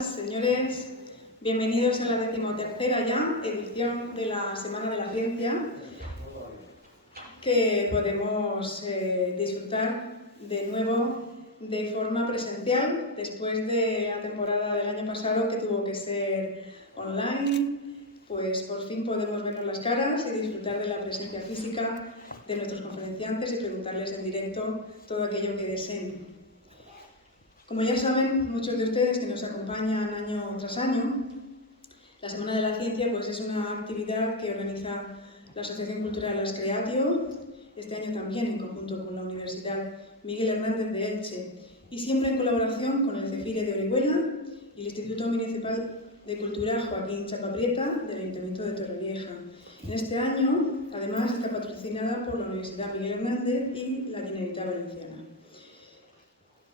Señores, bienvenidos a la 13ª ya edición de la Semana de la Ciencia, que podemos disfrutar de nuevo de forma presencial después de la temporada del año pasado que tuvo que ser online. Pues por fin podemos vernos las caras y disfrutar de la presencia física de nuestros conferenciantes y preguntarles en directo todo aquello que deseen. Como ya saben muchos de ustedes que nos acompañan año tras año, la Semana de la Ciencia pues, es una actividad que organiza la Asociación Cultural Las Creatio, este año también en conjunto con la Universidad Miguel Hernández de Elche y siempre en colaboración con el CEFIRE de Orihuela y el Instituto Municipal de Cultura Joaquín Chapaprieta del Ayuntamiento de Torrevieja. En este año, además, está patrocinada por la Universidad Miguel Hernández y la Generalitat Valenciana.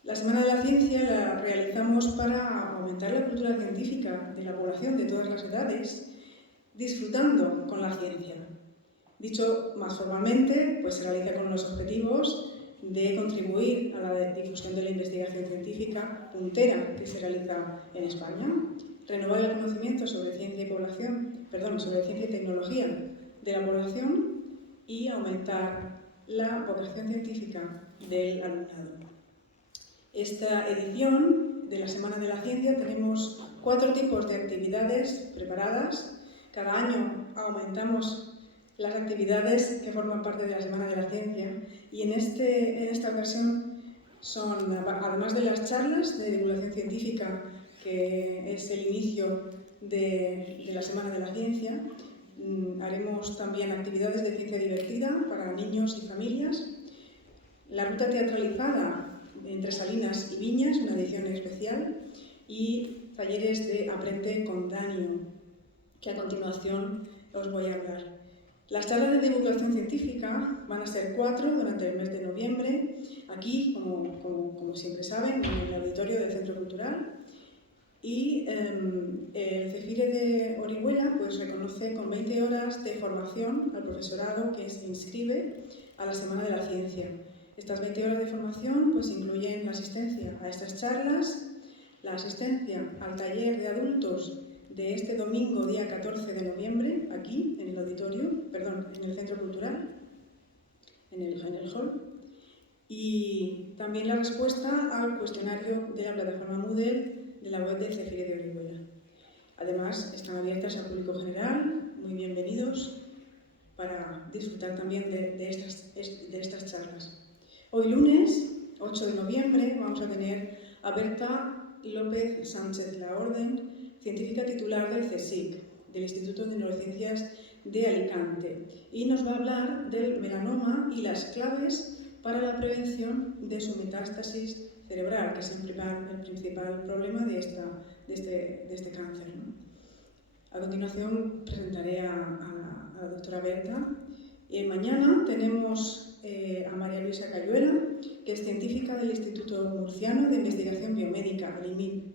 La Semana de la Ciencia la realizamos para aumentar la cultura científica de la población de todas las edades, disfrutando con la ciencia. Dicho más formalmente, pues se realiza con los objetivos de contribuir a la difusión de la investigación científica puntera que se realiza en España, renovar el conocimiento sobre ciencia y tecnología de la población y aumentar la vocación científica del alumnado. Esta edición de la Semana de la Ciencia tenemos 4 tipos de actividades preparadas. Cada año aumentamos las actividades que forman parte de la Semana de la Ciencia y en esta ocasión son, además de las charlas de divulgación científica, que es el inicio de la Semana de la Ciencia, haremos también actividades de ciencia divertida para niños y familias, la ruta teatralizada entre Salinas y Viñas, una edición especial, y talleres de Aprende con Danio, que a continuación os voy a hablar. Las charlas de divulgación científica van a ser 4 durante el mes de noviembre, aquí, como siempre saben, en el auditorio del Centro Cultural, y el CEFIRE de Orihuela pues, reconoce con 20 horas de formación al profesorado que se inscribe a la Semana de la Ciencia. Estas 20 horas de formación pues, incluyen la asistencia a estas charlas, la asistencia al taller de adultos de este domingo, día 14 de noviembre, aquí, en el en el Centro Cultural, en el hall, y también la respuesta al cuestionario de la plataforma Moodle de la web del CEFIRE de Orihuela. Además, están abiertas al público general, muy bienvenidos, para disfrutar también de estas charlas. Hoy lunes, 8 de noviembre, vamos a tener a Berta López Sánchez Laorden, científica titular del CSIC, del Instituto de Neurociencias de Alicante, y nos va a hablar del melanoma y las claves para la prevención de su metástasis cerebral, que es el principal problema de este cáncer, ¿no? A continuación presentaré a la doctora Berta. Mañana tenemos a María Luisa Cayuela, que es científica del Instituto Murciano de Investigación Biomédica, el IMIB,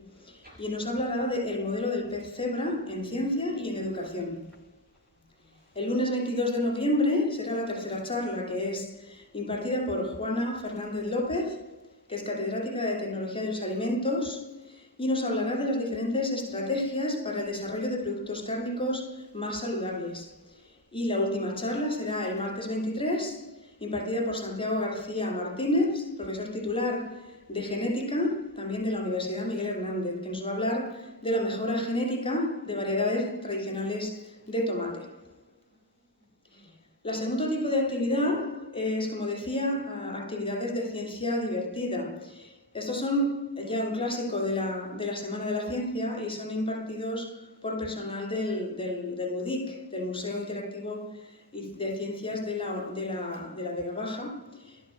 y nos hablará del modelo del pez cebra en ciencia y en educación. El lunes 22 de noviembre será la tercera charla, que es impartida por Juana Fernández López, que es catedrática de Tecnología de los Alimentos, y nos hablará de las diferentes estrategias para el desarrollo de productos cárnicos más saludables. Y la última charla será el martes 23, impartida por Santiago García Martínez, profesor titular de Genética, también de la Universidad Miguel Hernández, que nos va a hablar de la mejora genética de variedades tradicionales de tomate. El segundo tipo de actividad es, como decía, actividades de ciencia divertida. Estos son ya un clásico de la Semana de la Ciencia y son impartidos por personal del MUDIC, del Museo Interactivo de Ciencias de la Vega Baja,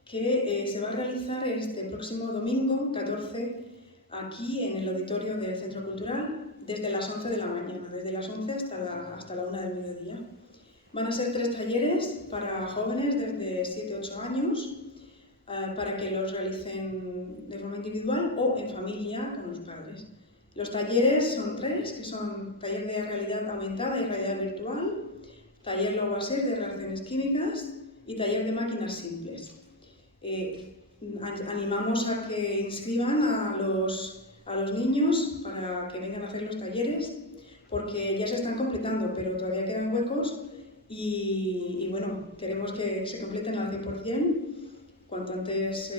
que se va a realizar este próximo domingo 14 aquí en el auditorio del Centro Cultural desde las 11 de la mañana, desde las 11 hasta la 1 del mediodía. Van a ser 3 talleres para jóvenes desde 7-8 años, para que los realicen de forma individual o en familia con los padres. Los talleres son 3, que son taller de realidad aumentada y realidad virtual, taller Logos de reacciones químicas y taller de máquinas simples. Animamos a que inscriban a los a los niños para que vengan a hacer los talleres, porque ya se están completando, pero todavía quedan huecos y bueno, queremos que se completen al 100%. Cuanto antes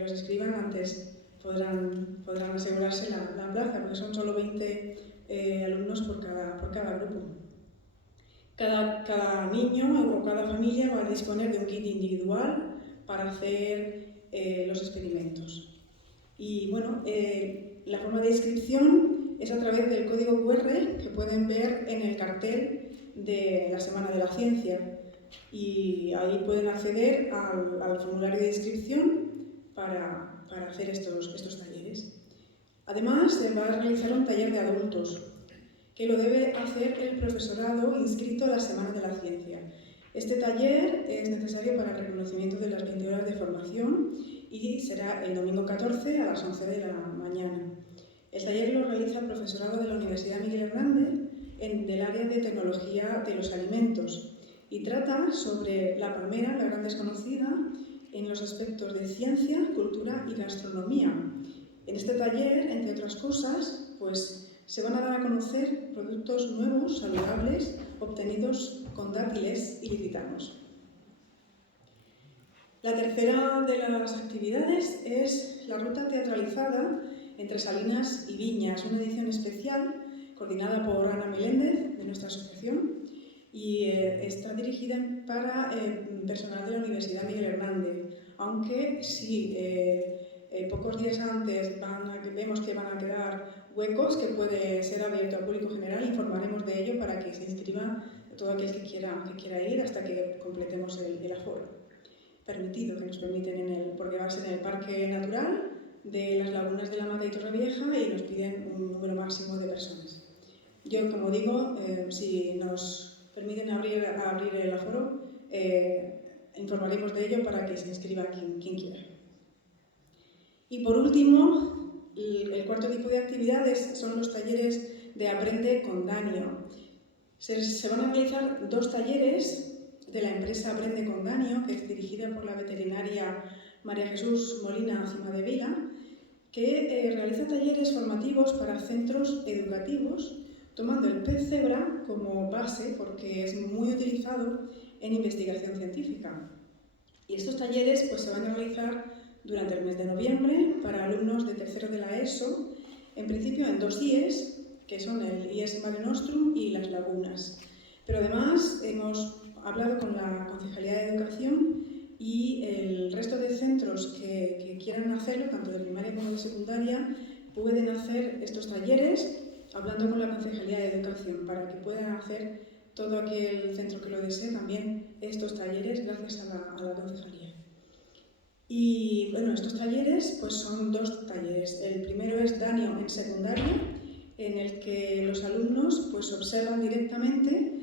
los escriban, antes podrán asegurarse la plaza, porque son solo 20 alumnos por cada grupo. Cada niño o cada familia va a disponer de un kit individual para hacer los experimentos. Y bueno, la forma de inscripción es a través del código QR que pueden ver en el cartel de la Semana de la Ciencia. Y ahí pueden acceder al formulario de inscripción para hacer estos talleres. Además, se va a realizar un taller de adultos, que lo debe hacer el profesorado inscrito a la Semana de la Ciencia. Este taller es necesario para el reconocimiento de las 20 horas de formación y será el domingo 14 a las 11 de la mañana. El taller lo realiza el profesorado de la Universidad Miguel Hernández del área de Tecnología de los Alimentos y trata sobre la palmera, la gran desconocida, en los aspectos de ciencia, cultura y gastronomía. En este taller, entre otras cosas, pues se van a dar a conocer productos nuevos, saludables, obtenidos con dátiles ilicitanos. La tercera de las actividades es la ruta teatralizada entre Salinas y Viñas, una edición especial coordinada por Ana Meléndez, de nuestra asociación, y está dirigida para personal de la Universidad Miguel Hernández, aunque si pocos días antes vemos que van a quedar huecos, que puede ser abierto al público general, informaremos de ello para que se inscriba todo aquel que quiera ir hasta que completemos el aforo permitido, que nos permiten porque va a ser en el Parque Natural de las Lagunas de la Mata y Torrevieja y nos piden un número máximo de personas. Yo, como digo, si nos permiten abrir el aforo, informaremos de ello para que se inscriba quien quiera. Y por último, el cuarto tipo de actividades son los talleres de Aprende con Danio. Se van a realizar 2 talleres de la empresa Aprende con Danio, que es dirigida por la veterinaria María Jesús Molina Cimadevila, que realiza talleres formativos para centros educativos, tomando el pez cebra como base porque es muy utilizado en investigación científica. Y estos talleres pues, se van a realizar durante el mes de noviembre para alumnos de tercero de la ESO, en principio en 2 IES, que son el IES Mare Nostrum y Las Lagunas. Pero además hemos hablado con la Concejalía de Educación y el resto de centros que quieran hacerlo, tanto de primaria como de secundaria, pueden hacer estos talleres hablando con la Concejalía de Educación para que puedan hacer todo aquel centro que lo desee también estos talleres gracias a la Concejalía. Y bueno, estos talleres pues son 2 talleres. El primero es Danio en secundaria, en el que los alumnos pues observan directamente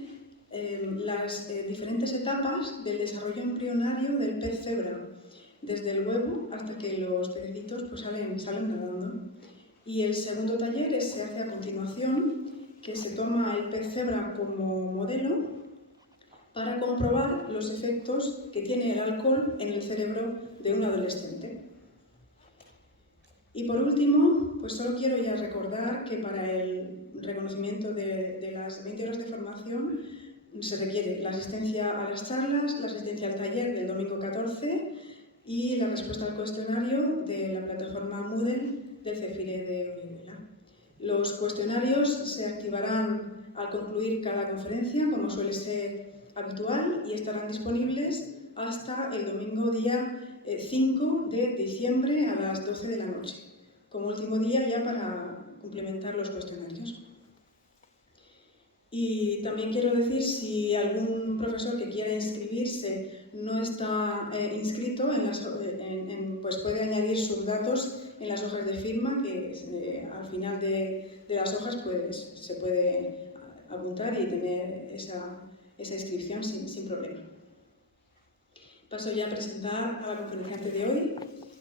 las diferentes etapas del desarrollo embrionario del pez cebra, desde el huevo hasta que los pececitos pues, salen nadando. Y el segundo taller se hace a continuación, que se toma el pez cebra como modelo para comprobar los efectos que tiene el alcohol en el cerebro de un adolescente. Y por último, pues solo quiero ya recordar que para el reconocimiento de las 20 horas de formación se requiere la asistencia a las charlas, la asistencia al taller del domingo 14 y la respuesta al cuestionario de la plataforma Moodle del CEFIRE de Orihuela. Los cuestionarios se activarán al concluir cada conferencia, como suele ser habitual, y estarán disponibles hasta el domingo día 5 de diciembre a las 12 de la noche, como último día ya para complementar los cuestionarios. Y también quiero decir, si algún profesor que quiera inscribirse no está inscrito, pues puede añadir sus datos en las hojas de firma, que al final de las hojas pues, se puede apuntar y tener esa inscripción sin problema. Paso ya a presentar a la conferenciante de hoy,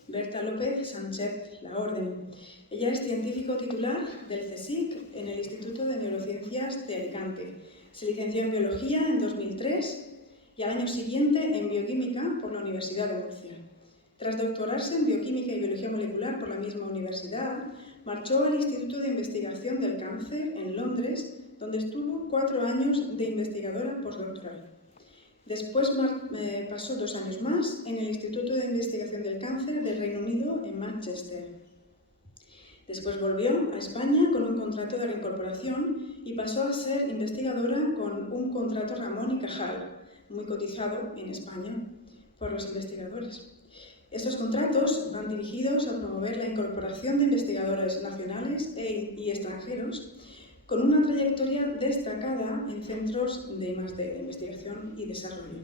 Berta López Sánchez Laorden. Ella es científico titular del CSIC en el Instituto de Neurociencias de Alicante. Se licenció en Biología en 2003 y al año siguiente en Bioquímica por la Universidad de Murcia. Tras doctorarse en Bioquímica y Biología Molecular por la misma universidad, marchó al Instituto de Investigación del Cáncer en Londres, donde estuvo 4 años de investigadora postdoctoral. Después pasó 2 años más en el Instituto de Investigación del Cáncer del Reino Unido en Manchester. Después volvió a España con un contrato de reincorporación y pasó a ser investigadora con un contrato Ramón y Cajal, muy cotizado en España por los investigadores. Estos contratos van dirigidos a promover la incorporación de investigadores nacionales y extranjeros con una trayectoria destacada en centros de I+D, de investigación y desarrollo.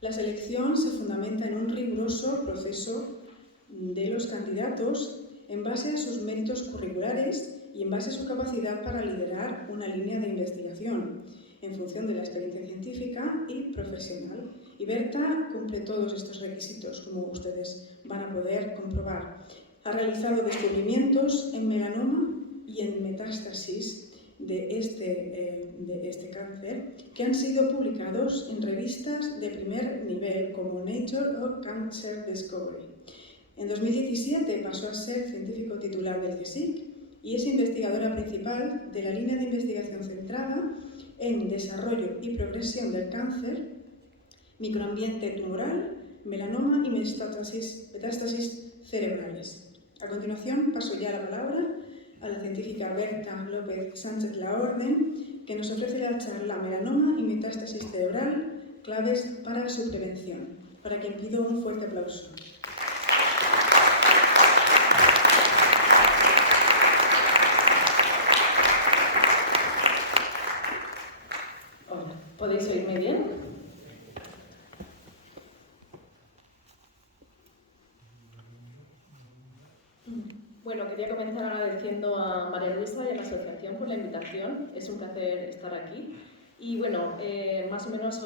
La selección se fundamenta en un riguroso proceso de los candidatos en base a sus méritos curriculares y en base a su capacidad para liderar una línea de investigación en función de la experiencia científica y profesional. Y Berta cumple todos estos requisitos, como ustedes van a poder comprobar. Ha realizado descubrimientos en melanoma y en metástasis de este cáncer que han sido publicados en revistas de primer nivel como Nature o Cancer Discovery. En 2017 pasó a ser científico titular del CSIC y es investigadora principal de la línea de investigación centrada en desarrollo y progresión del cáncer, microambiente tumoral, melanoma y metástasis cerebrales. A continuación paso ya la palabra a la científica Berta López Sánchez Laorden, que nos ofrece la charla Melanoma y metástasis cerebral, claves para su prevención, para quien pido un fuerte aplauso. Hola, ¿podéis oírme bien? Bueno, quería comenzar agradeciendo a María Luisa y a la asociación por la invitación. Es un placer estar aquí. Y bueno, más o menos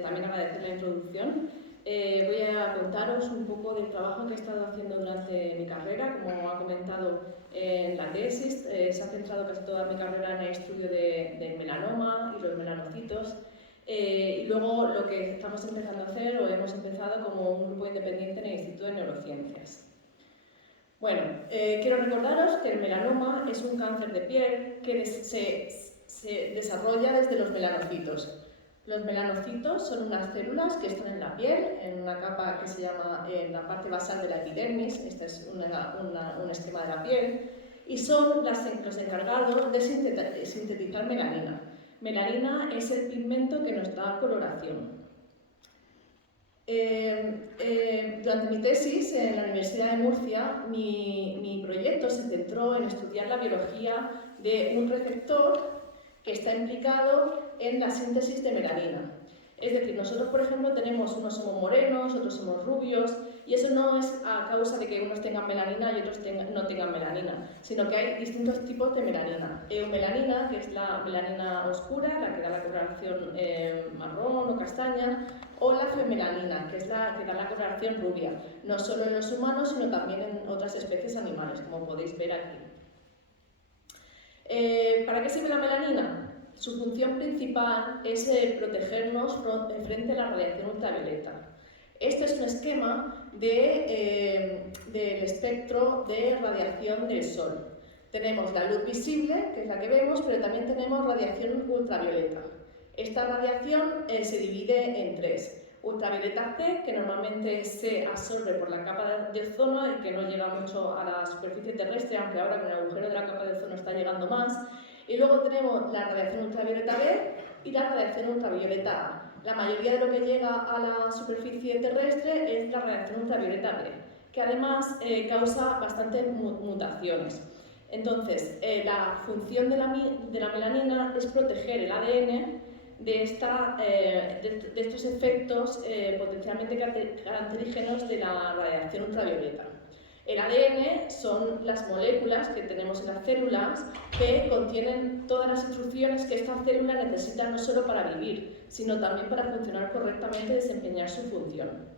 también agradecer la introducción. Voy a contaros un poco del trabajo que he estado haciendo durante mi carrera. Como ha comentado en la tesis, se ha centrado casi toda mi carrera en el estudio del melanoma y los melanocitos. Y luego lo que estamos empezando a hacer, o hemos empezado como un grupo independiente en el Instituto de Neurociencias. Bueno, quiero recordaros que el melanoma es un cáncer de piel que se desarrolla desde los melanocitos. Los melanocitos son unas células que están en la piel, en una capa que se llama en la parte basal de la epidermis. Este es un esquema de la piel, y son los encargados de sintetizar melanina. Melanina es el pigmento que nos da coloración. Durante mi tesis en la Universidad de Murcia, mi proyecto se centró en estudiar la biología de un receptor que está implicado en la síntesis de melanina. Es decir, nosotros, por ejemplo, unos somos morenos, otros somos rubios, y eso no es a causa de que unos tengan melanina y otros no tengan melanina, sino que hay distintos tipos de melanina. Eumelanina, que es la melanina oscura, la que da la coloración marrón o castaña, o la femelanina, que es la que da la coloración rubia, no solo en los humanos, sino también en otras especies animales, como podéis ver aquí. ¿Para qué sirve la melanina? Su función principal es protegernos frente a la radiación ultravioleta. Este es un esquema del espectro de radiación del Sol. Tenemos la luz visible, que es la que vemos, pero también tenemos radiación ultravioleta. Esta radiación se divide en 3. Ultravioleta C, que normalmente se absorbe por la capa de ozono y que no llega mucho a la superficie terrestre, aunque ahora con el agujero de la capa de ozono está llegando más. Y luego tenemos la radiación ultravioleta B y la radiación ultravioleta A. La mayoría de lo que llega a la superficie terrestre es la radiación ultravioleta B, que además causa bastantes mutaciones. Entonces, la función de la melanina es proteger el ADN de estos efectos potencialmente cancerígenos de la radiación ultravioleta. El ADN son las moléculas que tenemos en las células que contienen todas las instrucciones que esta célula necesita no solo para vivir, sino también para funcionar correctamente y desempeñar su función.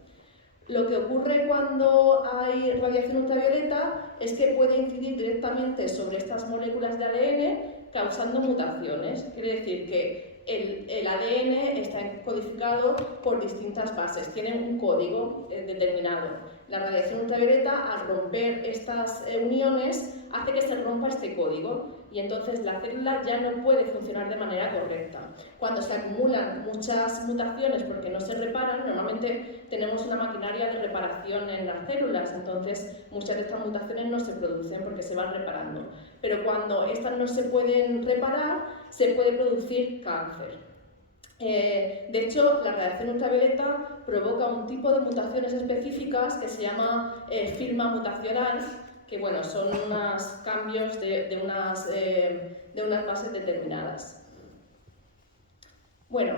Lo que ocurre cuando hay radiación ultravioleta es que puede incidir directamente sobre estas moléculas de ADN causando mutaciones. Quiere decir que el ADN está codificado por distintas bases, tienen un código determinado. La radiación ultravioleta, al romper estas uniones, hace que se rompa este código y entonces la célula ya no puede funcionar de manera correcta. Cuando se acumulan muchas mutaciones porque no se reparan, normalmente tenemos una maquinaria de reparación en las células, entonces muchas de estas mutaciones no se producen porque se van reparando. Pero cuando estas no se pueden reparar, se puede producir cáncer. De hecho, la radiación ultravioleta provoca un tipo de mutaciones específicas que se llama firma mutacional, que bueno, son unos cambios de unas bases determinadas. Bueno,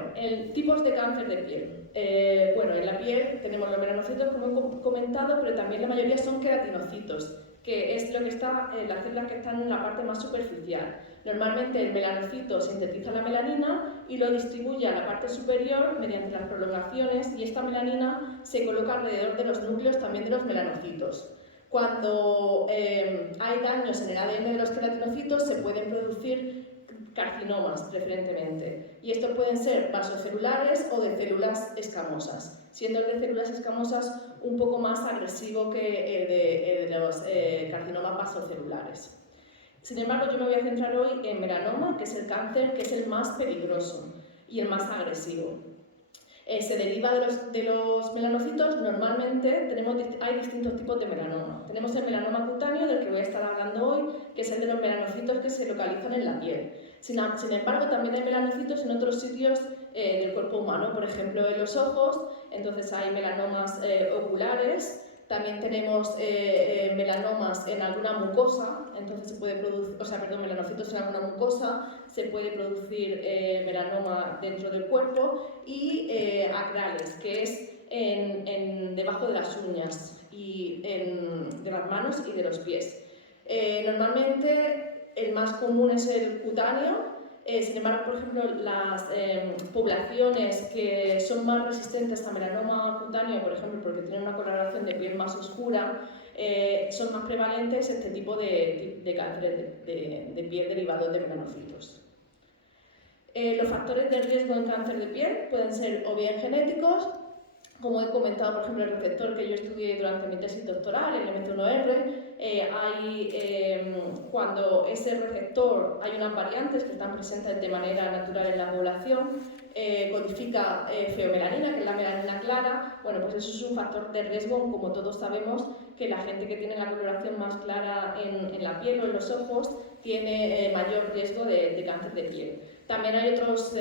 tipos de cáncer de piel. Bueno, en la piel tenemos los melanocitos, como he comentado, pero también la mayoría son queratinocitos, que es lo que está en las células que están en la parte más superficial. Normalmente el melanocito sintetiza la melanina y lo distribuye a la parte superior mediante las prolongaciones y esta melanina se coloca alrededor de los núcleos también de los melanocitos. Cuando hay daños en el ADN de los queratinocitos se pueden producir carcinomas preferentemente y estos pueden ser vasocelulares o de células escamosas, siendo el de células escamosas un poco más agresivo que el de los carcinomas vasocelulares. Sin embargo, yo me voy a centrar hoy en melanoma, que es el cáncer que es el más peligroso y el más agresivo. Se deriva de los melanocitos. Normalmente hay distintos tipos de melanoma. Tenemos el melanoma cutáneo, del que voy a estar hablando hoy, que es el de los melanocitos que se localizan en la piel. Sin embargo, también hay melanocitos en otros sitios del cuerpo humano, por ejemplo en los ojos, entonces hay melanomas oculares. También tenemos melanomas en alguna mucosa, entonces se puede producir, melanocitos en alguna mucosa, se puede producir melanoma dentro del cuerpo y acrales, que es debajo de las uñas y de las manos y de los pies. Normalmente el más común es el cutáneo. Sin embargo, por ejemplo, las poblaciones que son más resistentes a melanoma cutáneo, por ejemplo, porque tienen una coloración de piel más oscura, son más prevalentes este tipo de cáncer de piel derivados de melanocitos. Los factores de riesgo en cáncer de piel pueden ser o bien genéticos, como he comentado, por ejemplo, el receptor que yo estudié durante mi tesis doctoral, el M1R, cuando ese receptor hay unas variantes que están presentes de manera natural en la población, codifica feomelanina, que es la melanina clara. Bueno, pues eso es un factor de riesgo, como todos sabemos, que la gente que tiene la coloración más clara en la piel o en los ojos tiene mayor riesgo de cáncer de piel. También hay otros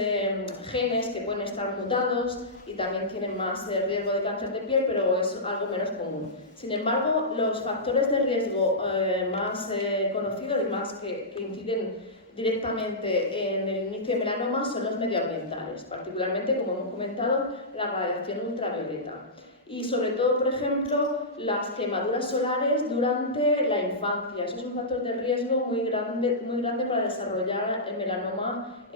genes que pueden estar mutados y también tienen más riesgo de cáncer de piel, pero es algo menos común. Sin embargo, los factores de riesgo más conocidos y más que inciden directamente en el inicio de melanoma son los medioambientales, particularmente, como hemos comentado, la radiación ultravioleta. Y sobre todo, por ejemplo, las quemaduras solares durante la infancia. Eso es un factor de riesgo muy grande para desarrollar el melanoma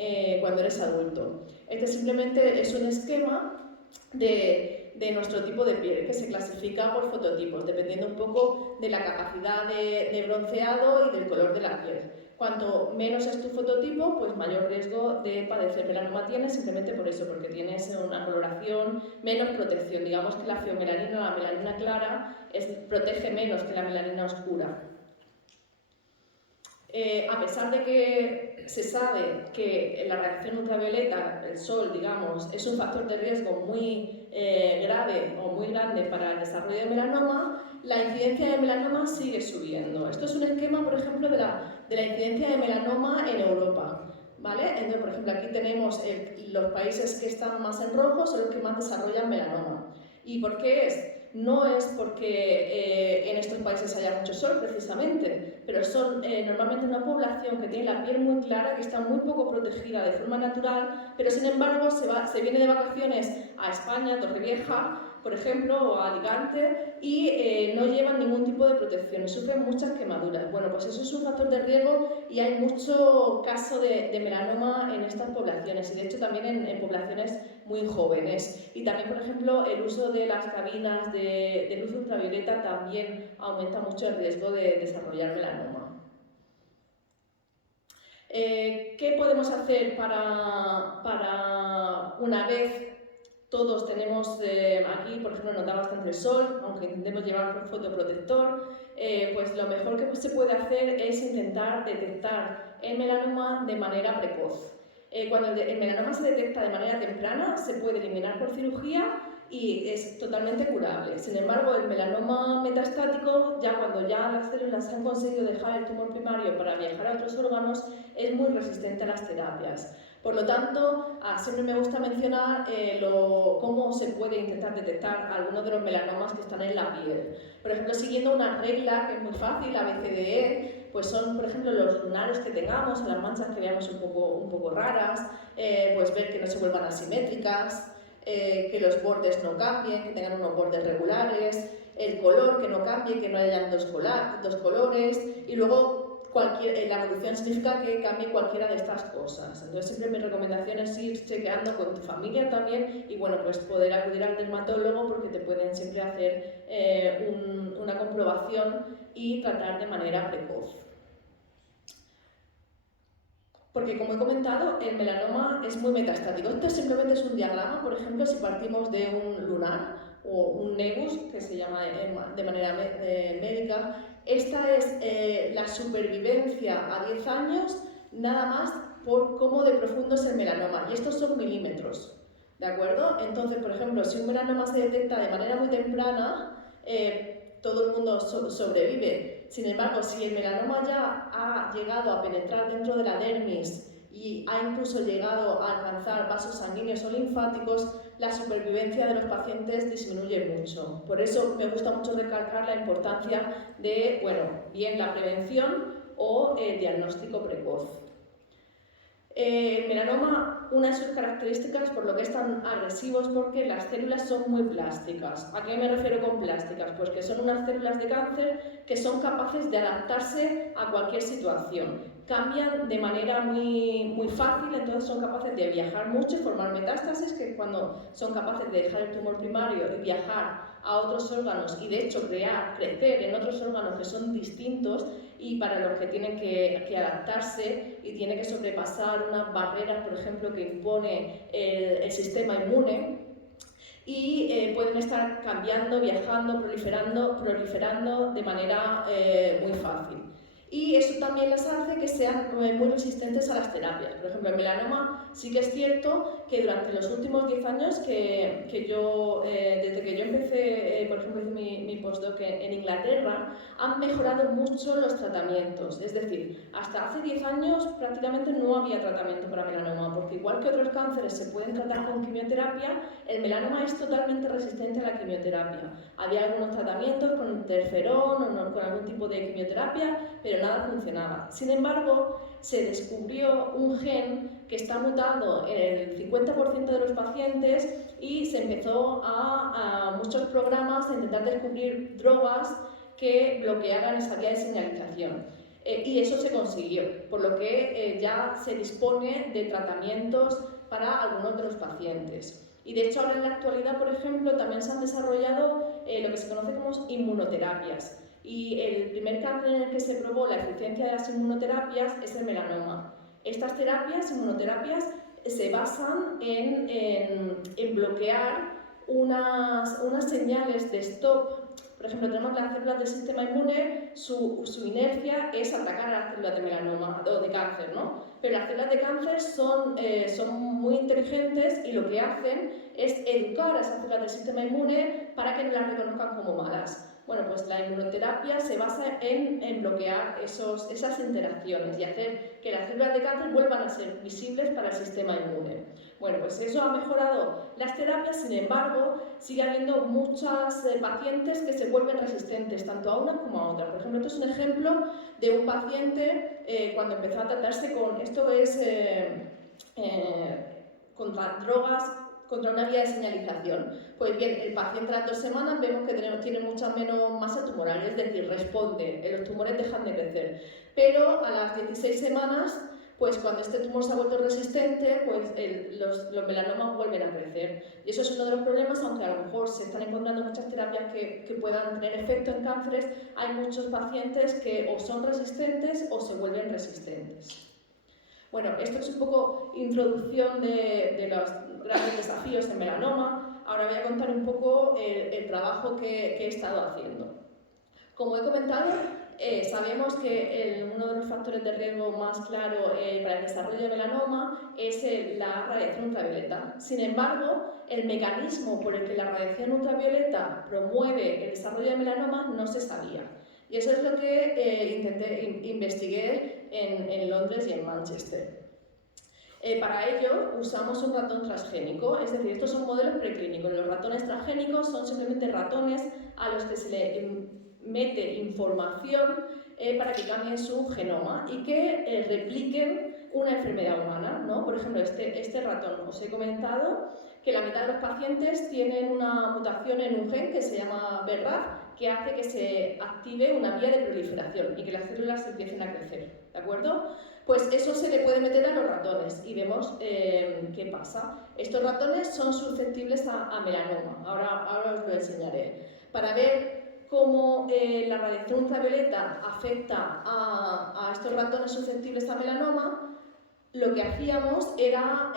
cuando eres adulto. Este simplemente es un esquema de nuestro tipo de piel, que se clasifica por fototipos, dependiendo un poco de la capacidad de bronceado y del color de la piel. Cuanto menos es tu fototipo, pues mayor riesgo de padecer melanoma tienes, simplemente por eso, porque tienes una coloración, menos protección. Digamos que la feomelanina, la melanina clara, protege menos que la melanina oscura. A pesar de que se sabe que la radiación ultravioleta, el sol, digamos, es un factor de riesgo muy grave o muy grande para el desarrollo de melanoma, la incidencia de melanoma sigue subiendo. Esto es un esquema, por ejemplo, de la incidencia de melanoma en Europa, ¿vale? Entonces, por ejemplo, aquí tenemos los países que están más en rojo, son los que más desarrollan melanoma. ¿Y por qué es? No es porque en estos países haya mucho sol, precisamente, pero son normalmente una población que tiene la piel muy clara, que está muy poco protegida de forma natural, pero sin embargo se viene de vacaciones a España, a Torrevieja, por ejemplo, o a Alicante, y no llevan ningún tipo de protección y sufren muchas quemaduras. Bueno, pues eso es un factor de riesgo y hay mucho caso de melanoma en estas poblaciones, y de hecho también en poblaciones muy jóvenes. Y también, por ejemplo, el uso de las cabinas de luz ultravioleta también aumenta mucho el riesgo de desarrollar melanoma. ¿Qué podemos hacer para una vez todos tenemos aquí, por ejemplo, nos da bastante el sol, aunque intentemos llevar fotoprotector, pues lo mejor que se puede hacer es intentar detectar el melanoma de manera precoz. Cuando el melanoma se detecta de manera temprana, se puede eliminar por cirugía y es totalmente curable. Sin embargo, el melanoma metastático, ya cuando ya las células han conseguido dejar el tumor primario para viajar a otros órganos, es muy resistente a las terapias. Por lo tanto, siempre me gusta mencionar cómo se puede intentar detectar algunos de los melanomas que están en la piel. Por ejemplo, siguiendo una regla que es muy fácil, ABCDE, pues son, por ejemplo, los lunares que tengamos, las manchas que veamos un poco raras, pues ver que no se vuelvan asimétricas, que los bordes no cambien, que tengan unos bordes regulares, el color que no cambie, que no hayan dos colores, y luego la evolución significa que cambie cualquiera de estas cosas. Entonces siempre mi recomendación es ir chequeando con tu familia también y bueno, pues poder acudir al dermatólogo porque te pueden siempre hacer una comprobación y tratar de manera precoz. Porque, como he comentado, el melanoma es muy metastático. Esto simplemente es un diagrama, por ejemplo, si partimos de un lunar o un nebus, que se llama de manera médica. Esta es la supervivencia a 10 años, nada más por cómo de profundo es el melanoma. Y estos son milímetros, ¿de acuerdo? Entonces, por ejemplo, si un melanoma se detecta de manera muy temprana, todo el mundo sobrevive. Sin embargo, si el melanoma ya ha llegado a penetrar dentro de la dermis y ha incluso llegado a alcanzar vasos sanguíneos o linfáticos, la supervivencia de los pacientes disminuye mucho. Por eso me gusta mucho recalcar la importancia de, bueno, bien la prevención o el diagnóstico precoz. El melanoma, una de sus características por lo que es tan agresivo es porque las células son muy plásticas. ¿A qué me refiero con plásticas? Pues que son unas células de cáncer que son capaces de adaptarse a cualquier situación. Cambian de manera muy fácil, entonces son capaces de viajar mucho y formar metástasis, que es cuando son capaces de dejar el tumor primario y viajar a otros órganos y de hecho crecer en otros órganos que son distintos y para los que tienen que adaptarse y tienen que sobrepasar unas barreras, por ejemplo, que impone el sistema inmune y pueden estar cambiando, viajando, proliferando de manera muy fácil. Y eso también les hace que sean muy resistentes a las terapias. Por ejemplo, el melanoma sí que es cierto que durante los últimos 10 años desde que yo empecé, por ejemplo, hice mi postdoc en Inglaterra, han mejorado mucho los tratamientos. Es decir, hasta hace 10 años prácticamente no había tratamiento para melanoma, porque igual que otros cánceres se pueden tratar con quimioterapia, el melanoma es totalmente resistente a la quimioterapia. Había algunos tratamientos con interferón o con algún tipo de quimioterapia, pero nada funcionaba. Sin embargo, se descubrió un gen que está mutado en el 50% de los pacientes y se empezó a muchos programas a intentar descubrir drogas que bloquearan esa vía de señalización. Y eso se consiguió, por lo que ya se dispone de tratamientos para algunos de los pacientes. Y de hecho ahora en la actualidad, por ejemplo, también se han desarrollado lo que se conoce como inmunoterapias. Y el primer cáncer en el que se probó la eficiencia de las inmunoterapias es el melanoma. Estas inmunoterapias, se basan en bloquear unas señales de stop. Por ejemplo, tenemos que las células del sistema inmune, su inercia es atacar a las células de melanoma o de cáncer, ¿no? Pero las células de cáncer son muy inteligentes y lo que hacen es educar a esas células del sistema inmune para que no las reconozcan como malas. Bueno, pues la inmunoterapia se basa en bloquear esas interacciones y hacer que las células de cáncer vuelvan a ser visibles para el sistema inmune. Bueno, pues eso ha mejorado las terapias, sin embargo, sigue habiendo muchas pacientes que se vuelven resistentes, tanto a una como a otra. Por ejemplo, esto es un ejemplo de un paciente cuando empezó a tratarse contra drogas, contra una vía de señalización. Pues bien, el paciente a las 2 semanas vemos que tiene mucha menos masa tumoral, es decir, responde, los tumores dejan de crecer. Pero a las 16 semanas, pues cuando este tumor se ha vuelto resistente, pues los melanomas vuelven a crecer. Y eso es uno de los problemas, aunque a lo mejor se están encontrando muchas terapias que puedan tener efecto en cánceres, hay muchos pacientes que o son resistentes o se vuelven resistentes. Bueno, esto es un poco introducción de los grandes desafíos en melanoma. Ahora voy a contar un poco el trabajo que he estado haciendo. Como he comentado, sabemos que uno de los factores de riesgo más claro para el desarrollo de melanoma es la radiación ultravioleta. Sin embargo, el mecanismo por el que la radiación ultravioleta promueve el desarrollo de melanoma no se sabía. Y eso es lo que investigué en Londres y en Manchester. Para ello usamos un ratón transgénico, es decir, estos son modelos preclínicos. Los ratones transgénicos son simplemente ratones a los que se le mete información para que cambien su genoma y que repliquen una enfermedad humana, ¿no? Por ejemplo, este ratón, os he comentado que la mitad de los pacientes tienen una mutación en un gen que se llama BRAF, que hace que se active una vía de proliferación y que las células empiecen a crecer, ¿de acuerdo? Pues eso se le puede meter a los ratones y vemos qué pasa. Estos ratones son susceptibles a melanoma, ahora os lo enseñaré. Para ver cómo la radiación ultravioleta afecta a estos ratones susceptibles a melanoma, lo que hacíamos era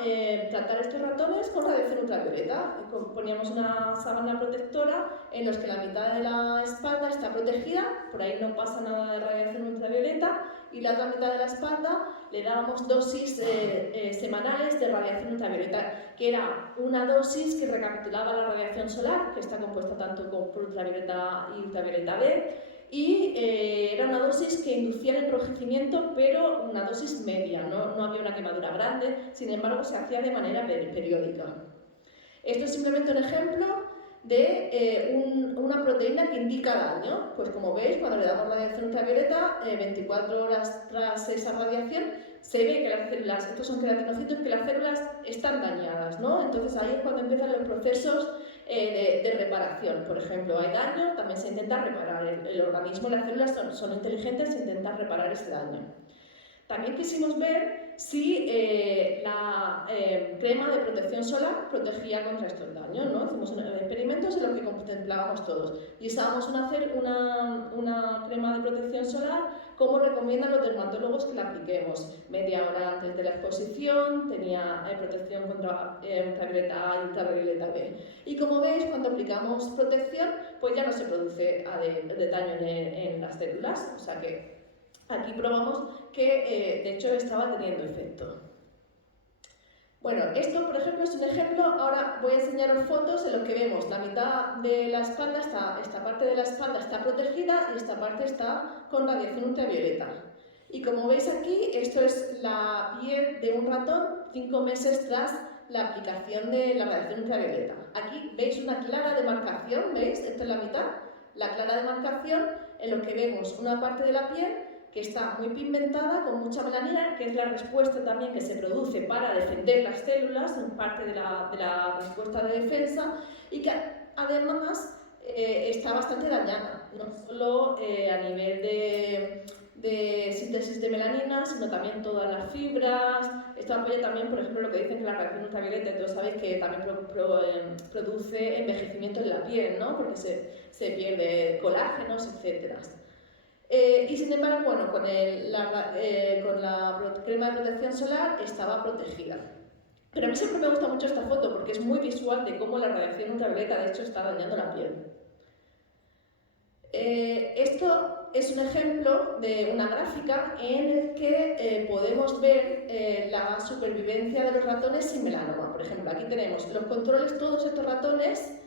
tratar estos ratones con radiación ultravioleta. Poníamos una sábana protectora en los que la mitad de la espalda está protegida, por ahí no pasa nada de radiación ultravioleta, y la otra mitad de la espalda le dábamos dosis semanales de radiación ultravioleta, que era una dosis que recapitulaba la radiación solar, que está compuesta tanto por ultravioleta y ultravioleta B, y era una dosis que inducía el enrojecimiento, pero una dosis media, no había una quemadura grande, sin embargo se hacía de manera periódica. Esto es simplemente un ejemplo de una proteína que indica daño. Pues como veis, cuando le damos radiación ultravioleta, 24 horas tras esa radiación, se ve que las células, estos son queratinocitos, que las células están dañadas, ¿no? Entonces ahí es cuando empiezan los procesos de reparación. Por ejemplo, hay daño, también se intenta reparar. El organismo, las células son inteligentes e intentan reparar ese daño. También quisimos ver si la crema de protección solar protegía contra estos daños, ¿no? Hicimos experimentos en los que contemplábamos todos y usábamos una crema de protección solar como recomiendan los dermatólogos que la apliquemos. Media hora antes de la exposición, tenía protección contra ultravioleta A y ultravioleta B. Y como veis, cuando aplicamos protección, pues ya no se produce de daño en las células, o sea que aquí probamos que de hecho estaba teniendo efecto. Bueno, esto por ejemplo es un ejemplo. Ahora voy a enseñaros fotos en las que vemos la mitad de la espalda, esta parte de la espalda está protegida y esta parte está con radiación ultravioleta. Y como veis aquí, esto es la piel de un ratón 5 meses tras la aplicación de la radiación ultravioleta. Aquí veis una clara demarcación, ¿veis? Esta es la mitad, la clara demarcación en lo que vemos una parte de la piel que está muy pigmentada, con mucha melanina, que es la respuesta también que se produce para defender las células, en parte de la respuesta de defensa, y que además está bastante dañada, no solo a nivel de síntesis de melanina, sino también todas las fibras. Esto apoya también, por ejemplo, lo que dicen que la radiación ultravioleta, todos sabéis que también produce envejecimiento en la piel, ¿no? Porque se pierde colágenos, etc. Y sin embargo, bueno, con la crema de protección solar estaba protegida. Pero a mí siempre me gusta mucho esta foto porque es muy visual de cómo la radiación ultravioleta de hecho está dañando la piel. Esto es un ejemplo de una gráfica en el que podemos ver la supervivencia de los ratones sin melanoma. Por ejemplo, aquí tenemos los controles, todos estos ratones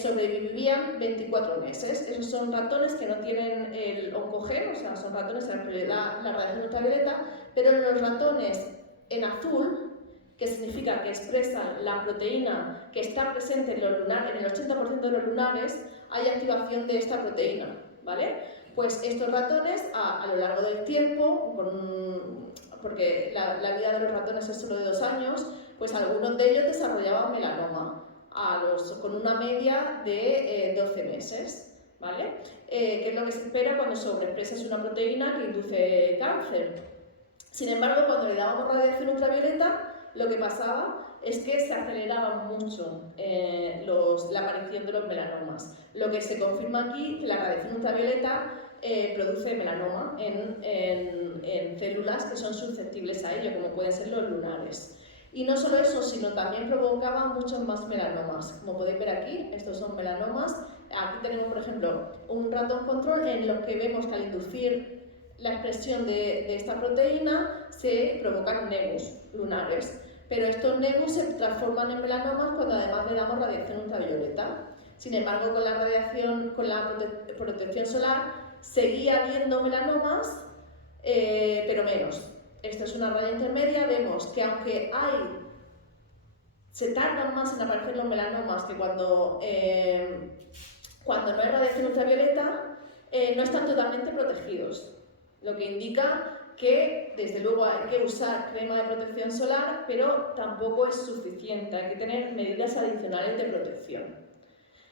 sobrevivían 24 meses. Esos son ratones que no tienen el oncogen, o sea, son ratones a los que le da la radiación ultravioleta, pero los ratones en azul, que significa que expresan la proteína que está presente en los lunares, en el 80% de los lunares, hay activación de esta proteína, ¿vale? Pues estos ratones, a lo largo del tiempo, porque la vida de los ratones es solo de 2 años, pues algunos de ellos desarrollaban melanoma, con una media de 12 meses, ¿vale? Que es lo que se espera cuando sobreexpresas una proteína que induce cáncer. Sin embargo, cuando le dábamos radiación ultravioleta, lo que pasaba es que se aceleraba mucho la aparición de los melanomas. Lo que se confirma aquí que la radiación ultravioleta produce melanoma en células que son susceptibles a ello, pueden ser los lunares. Y no solo eso, sino también provocaba muchos más melanomas. Como podéis ver aquí, estos son melanomas. Aquí tenemos, por ejemplo, un ratón control en los que vemos que al inducir la expresión de esta proteína se provocan nevus lunares. Pero estos nevus se transforman en melanomas cuando además le damos radiación ultravioleta. Sin embargo, con la protección solar seguía habiendo melanomas, pero menos. Esta es una raya intermedia, vemos que aunque se tardan más en aparecer los melanomas que cuando no hay radiación ultravioleta, no están totalmente protegidos, lo que indica que desde luego hay que usar crema de protección solar, pero tampoco es suficiente, hay que tener medidas adicionales de protección.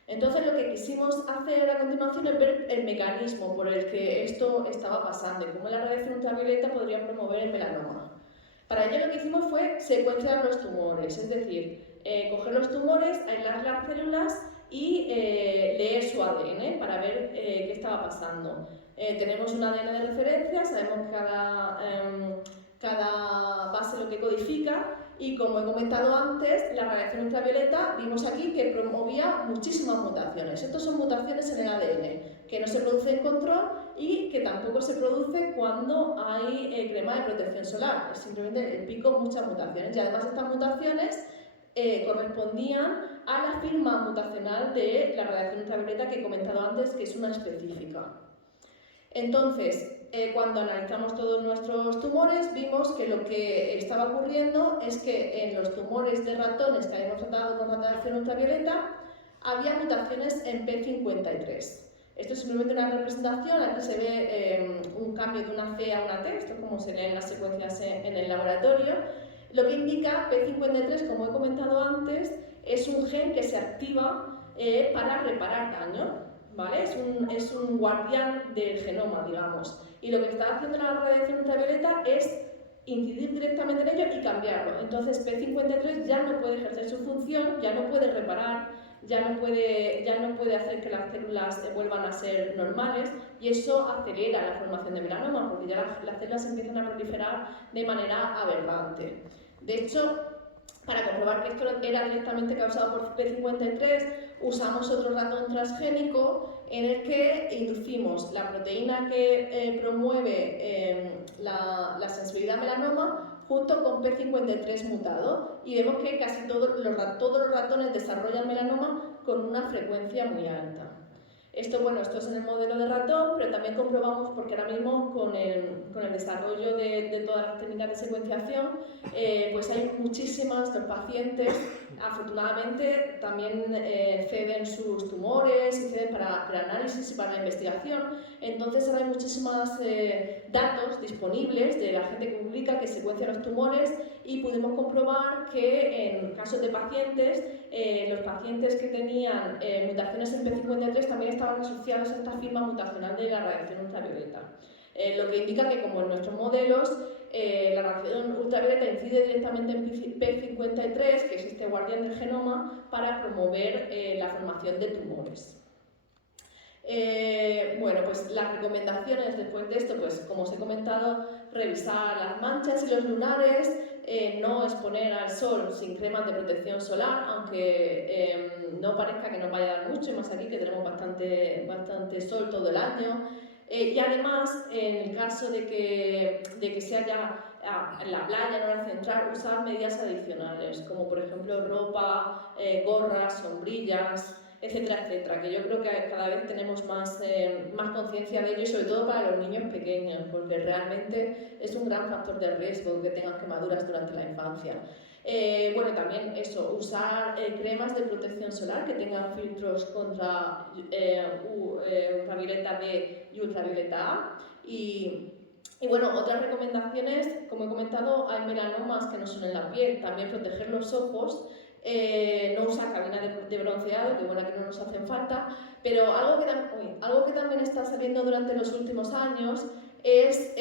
Entonces lo que quisimos hacer a continuación es ver el mecanismo por el que esto estaba pasando y cómo la radiación ultravioleta podría promover el melanoma. Para ello lo que hicimos fue secuenciar los tumores, es decir, coger los tumores, aislar las células y leer su ADN para ver qué estaba pasando. Tenemos un ADN de referencia, sabemos cada base lo que codifica y, como he comentado antes, la radiación ultravioleta vimos aquí que promovía muchísimas mutaciones. Estas son mutaciones en el ADN que no se producen en control y que tampoco se produce cuando hay crema de protección solar. Es simplemente el pico muchas mutaciones y además estas mutaciones correspondían a la firma mutacional de la radiación ultravioleta que he comentado antes, que es una específica. Entonces, cuando analizamos todos nuestros tumores, vimos que lo que estaba ocurriendo es que en los tumores de ratones que habíamos tratado con radiación ultravioleta había mutaciones en P53. Esto es simplemente una representación, aquí se ve un cambio de una C a una T, esto es como se lee en las secuencias en el laboratorio. Lo que indica P53, como he comentado antes, es un gen que se activa para reparar daño. ¿Vale? Es un guardián del genoma, digamos. Y lo que está haciendo la radiación ultravioleta es incidir directamente en ello y cambiarlo. Entonces P53 ya no puede ejercer su función, ya no puede reparar, ya no puede hacer que las células vuelvan a ser normales y eso acelera la formación de melanoma porque ya las células empiezan a proliferar de manera aberrante. De hecho, para comprobar que esto era directamente causado por P53, usamos otro ratón transgénico en el que inducimos la proteína que promueve la sensibilidad al melanoma junto con P53 mutado y vemos que casi todos los ratones desarrollan melanoma con una frecuencia muy alta. Esto es en el modelo de ratón, pero también comprobamos, porque ahora mismo con el desarrollo de todas las técnicas de secuenciación, pues hay muchísimas, los pacientes afortunadamente también ceden sus tumores y ceden para análisis y para la investigación. Entonces ahora hay muchísimos datos disponibles de la gente que publica que secuencia los tumores y pudimos comprobar que en casos de pacientes, los pacientes que tenían mutaciones en P53 también estaban asociados a esta firma mutacional de la radiación ultravioleta. Lo que indica que, como en nuestros modelos, la radiación ultravioleta incide directamente en P53, que es este guardián del genoma, para promover la formación de tumores. Pues las recomendaciones después de esto, pues como os he comentado, revisar las manchas y los lunares, no exponer al sol sin cremas de protección solar, aunque no parezca que nos vaya a dar mucho, y más aquí que tenemos bastante sol todo el año. Y además, en el caso de que sea ya en la playa, en hora central, usar medidas adicionales, como por ejemplo ropa, gorras, sombrillas, etcétera, etcétera, que yo creo que cada vez tenemos más conciencia de ello y sobre todo para los niños pequeños, porque realmente es un gran factor de riesgo que tengan quemaduras durante la infancia. También eso, usar cremas de protección solar que tengan filtros contra ultravioleta B y ultravioleta A. Y otras recomendaciones, como he comentado, hay melanomas que no son en la piel, también proteger los ojos, no usar cabina de bronceado, que bueno, que no nos hacen falta, pero algo que también está saliendo durante los últimos años es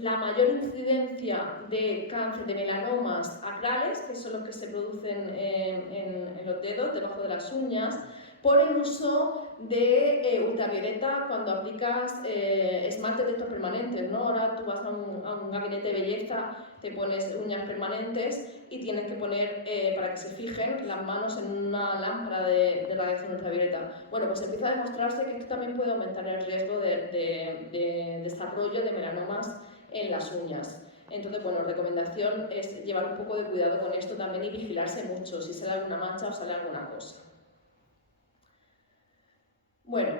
la mayor incidencia de cáncer de melanomas acrales, que son los que se producen en los dedos, debajo de las uñas, por el uso de ultravioleta cuando aplicas esmaltes de estos permanentes, ¿no? Ahora tú vas a un gabinete de belleza, te pones uñas permanentes y tienes que poner, para que se fijen, las manos en una lámpara de radiación ultravioleta. Bueno, pues empieza a demostrarse que esto también puede aumentar el riesgo de desarrollo de melanomas en las uñas. Entonces, bueno, recomendación es llevar un poco de cuidado con esto también y vigilarse mucho si sale alguna mancha o sale alguna cosa. Bueno,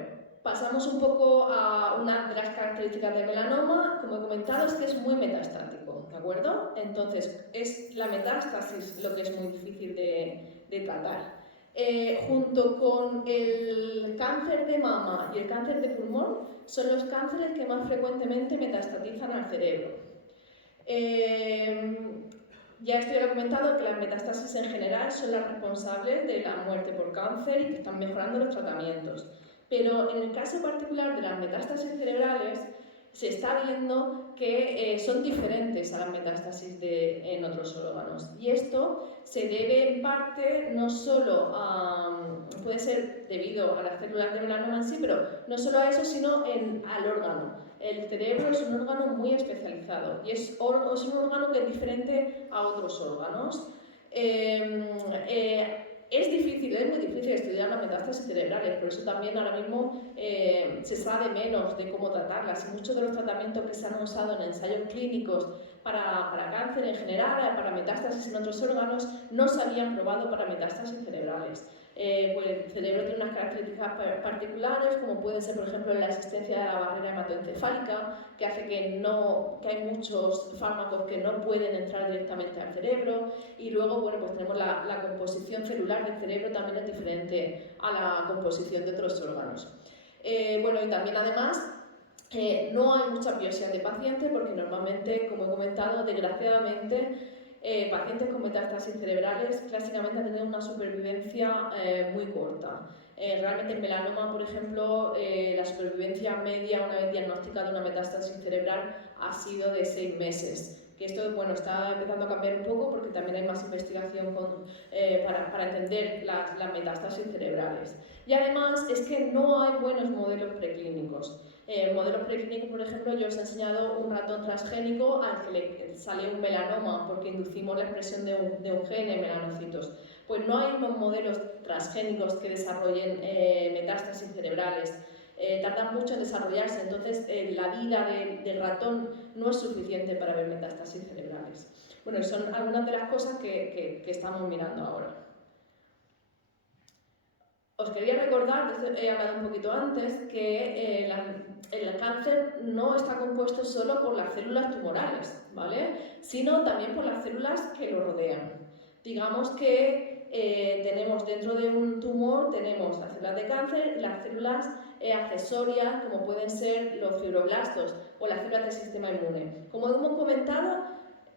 pasamos un poco a una de las características del melanoma. Como he comentado, es que es muy metastático, ¿de acuerdo? Entonces, es la metástasis lo que es muy difícil de tratar. Junto con el cáncer de mama y el cáncer de pulmón, son los cánceres que más frecuentemente metastatizan al cerebro. Ya esto ya lo he comentado, que las metástasis en general son las responsables de la muerte por cáncer y que están mejorando los tratamientos. Pero en el caso particular de las metástasis cerebrales, se está viendo que son diferentes a las metástasis en otros órganos. Y esto se debe en parte no solo a, puede ser debido a las células de melanoma en sí, pero no solo a eso, sino al órgano. El cerebro es un órgano muy especializado y es un órgano que es diferente a otros órganos. Es muy difícil estudiar las metástasis cerebrales, por eso también ahora mismo se sabe menos de cómo tratarlas, y muchos de los tratamientos que se han usado en ensayos clínicos para cáncer en general, para metástasis en otros órganos, no se habían probado para metástasis cerebrales. Pues el cerebro tiene unas características particulares, como puede ser, por ejemplo, la existencia de la barrera hematoencefálica, que hace que hay muchos fármacos que no pueden entrar directamente al cerebro, y luego, bueno, pues tenemos la composición celular del cerebro también es diferente a la composición de otros órganos. Bueno, y también además no hay muchas biopsias de pacientes porque normalmente, como he comentado, desgraciadamente, pacientes con metástasis cerebrales clásicamente han tenido una supervivencia muy corta. Realmente en melanoma, por ejemplo, la supervivencia media una vez diagnosticada de una metástasis cerebral ha sido de 6 meses. Que esto, bueno, está empezando a cambiar un poco porque también hay más investigación para entender las metástasis cerebrales. Y además es que no hay buenos modelos preclínicos. Modelos preclínicos, por ejemplo, yo os he enseñado un ratón transgénico al que le sale un melanoma porque inducimos la expresión de un gen en melanocitos. Pues no hay unos modelos transgénicos que desarrollen metástasis cerebrales. Tardan mucho en desarrollarse, entonces la vida del ratón no es suficiente para ver metástasis cerebrales. Bueno, son algunas de las cosas que estamos mirando ahora. Os quería recordar, he hablado un poquito antes, que el cáncer no está compuesto solo por las células tumorales, ¿vale? Sino también por las células que lo rodean. Digamos que tenemos dentro de un tumor, tenemos las células de cáncer y las células accesorias, como pueden ser los fibroblastos o las células del sistema inmune. Como hemos comentado,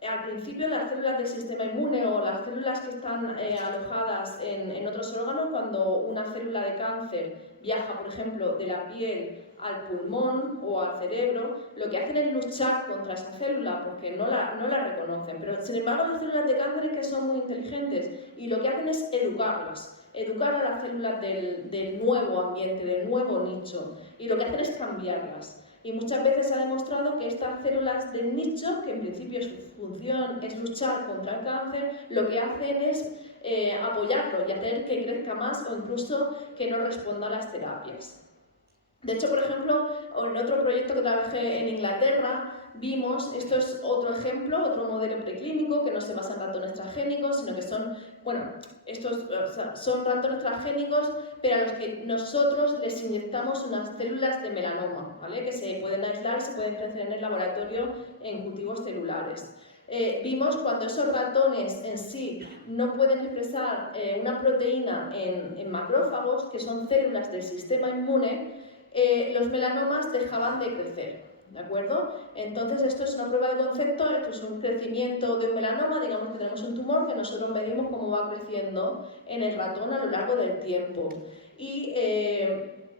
al principio las células del sistema inmune o las células que están alojadas en otros órganos, cuando una célula de cáncer viaja, por ejemplo, de la piel al pulmón o al cerebro, lo que hacen es luchar contra esa célula porque no la reconocen. Pero sin embargo las células de cáncer es que son muy inteligentes y lo que hacen es educar a las células del nuevo ambiente, del nuevo nicho, y lo que hacen es cambiarlas. Y muchas veces se ha demostrado que estas células del nicho, que en principio su función es luchar contra el cáncer, lo que hacen es apoyarlo y hacer que crezca más o incluso que no responda a las terapias. De hecho, por ejemplo, en otro proyecto que trabajé en Inglaterra, vimos, esto es otro ejemplo, otro modelo preclínico que no se basa en ratones transgénicos, sino que son, bueno, son ratones transgénicos, pero a los que nosotros les inyectamos unas células de melanoma, ¿vale? Que se pueden aislar, se pueden crecer en el laboratorio en cultivos celulares. Vimos cuando esos ratones en sí no pueden expresar una proteína en macrófagos, que son células del sistema inmune, los melanomas dejaban de crecer, ¿de acuerdo? Entonces esto es una prueba de concepto, esto es un crecimiento de un melanoma, digamos que tenemos un tumor que nosotros medimos cómo va creciendo en el ratón a lo largo del tiempo. Y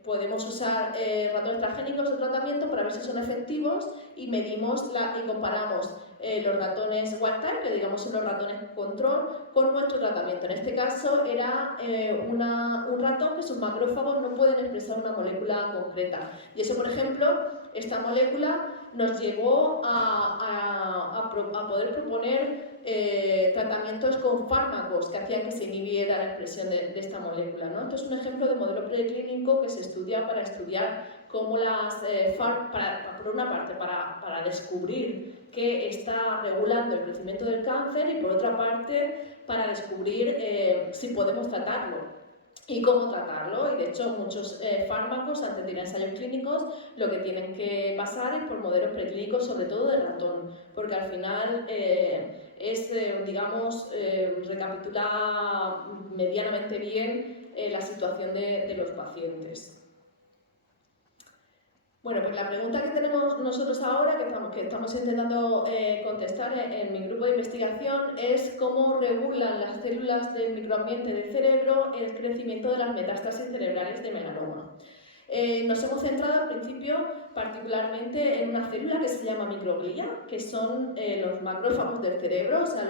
podemos usar ratones transgénicos de tratamiento para ver si son efectivos y medimos y comparamos los ratones wild type, que digamos son los ratones control, con nuestro tratamiento. En este caso era un ratón que sus macrófagos no pueden expresar una molécula concreta. Y eso, por ejemplo, esta molécula nos llevó a poder proponer tratamientos con fármacos que hacían que se inhibiera la expresión de esta molécula, ¿no? Esto es un ejemplo de modelo preclínico que se estudia para estudiar cómo por una parte, para descubrir que está regulando el crecimiento del cáncer y por otra parte, para descubrir si podemos tratarlo y cómo tratarlo. Y de hecho muchos fármacos antes de ir a ensayos clínicos lo que tienen que pasar es por modelos preclínicos, sobre todo de ratón, porque al final digamos, recapitula medianamente bien la situación de los pacientes. Bueno, pues la pregunta que tenemos nosotros ahora, que estamos intentando contestar en mi grupo de investigación, es cómo regulan las células del microambiente del cerebro el crecimiento de las metástasis cerebrales de melanoma. Nos hemos centrado al principio particularmente en una célula que se llama microglia, que son los macrófagos del cerebro, o sea,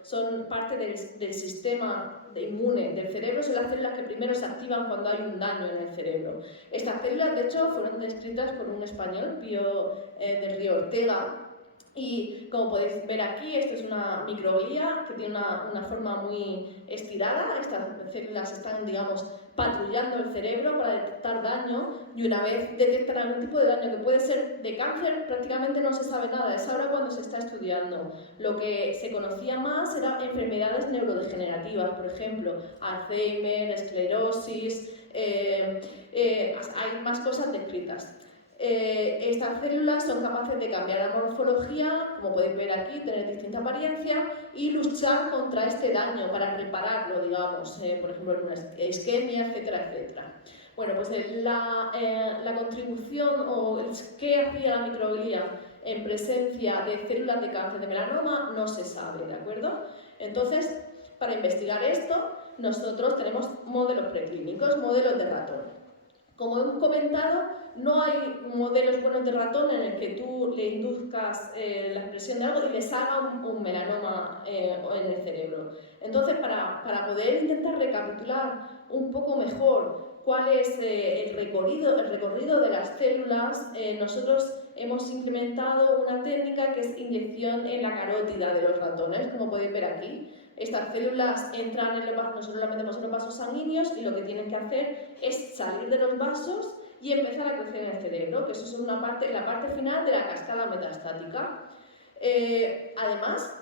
son parte del sistema inmune del cerebro, son las células que primero se activan cuando hay un daño en el cerebro. Estas células, de hecho, fueron descritas por un español, Pío del Río Ortega, y como podéis ver aquí, esto es una microglia que tiene una forma muy estirada. Estas células están, digamos, patrullando el cerebro para detectar daño, y una vez detectan algún tipo de daño que puede ser de cáncer, prácticamente no se sabe nada, es ahora cuando se está estudiando. Lo que se conocía más eran enfermedades neurodegenerativas, por ejemplo, Alzheimer, esclerosis, hay más cosas descritas. Estas células son capaces de cambiar la morfología, como podéis ver aquí, tener distinta apariencia y luchar contra este daño para repararlo, digamos, por ejemplo, en una isquemia, etcétera, etcétera. Bueno, pues la contribución o qué hacía la microglia en presencia de células de cáncer de melanoma no se sabe, ¿de acuerdo? Entonces, para investigar esto, nosotros tenemos modelos preclínicos, modelos de ratón. Como hemos comentado, no hay modelos buenos de ratón en el que tú le induzcas la expresión de algo y le salga un melanoma en el cerebro. Entonces, para poder intentar recapitular un poco mejor cuál es el recorrido de las células, nosotros hemos implementado una técnica que es inyección en la carótida de los ratones, como podéis ver aquí. Estas células entran en los vasos, nosotros las metemos en los vasos sanguíneos y lo que tienen que hacer es salir de los vasos y empezar a crecer en el cerebro, que eso es la parte final de la cascada metastática. Además,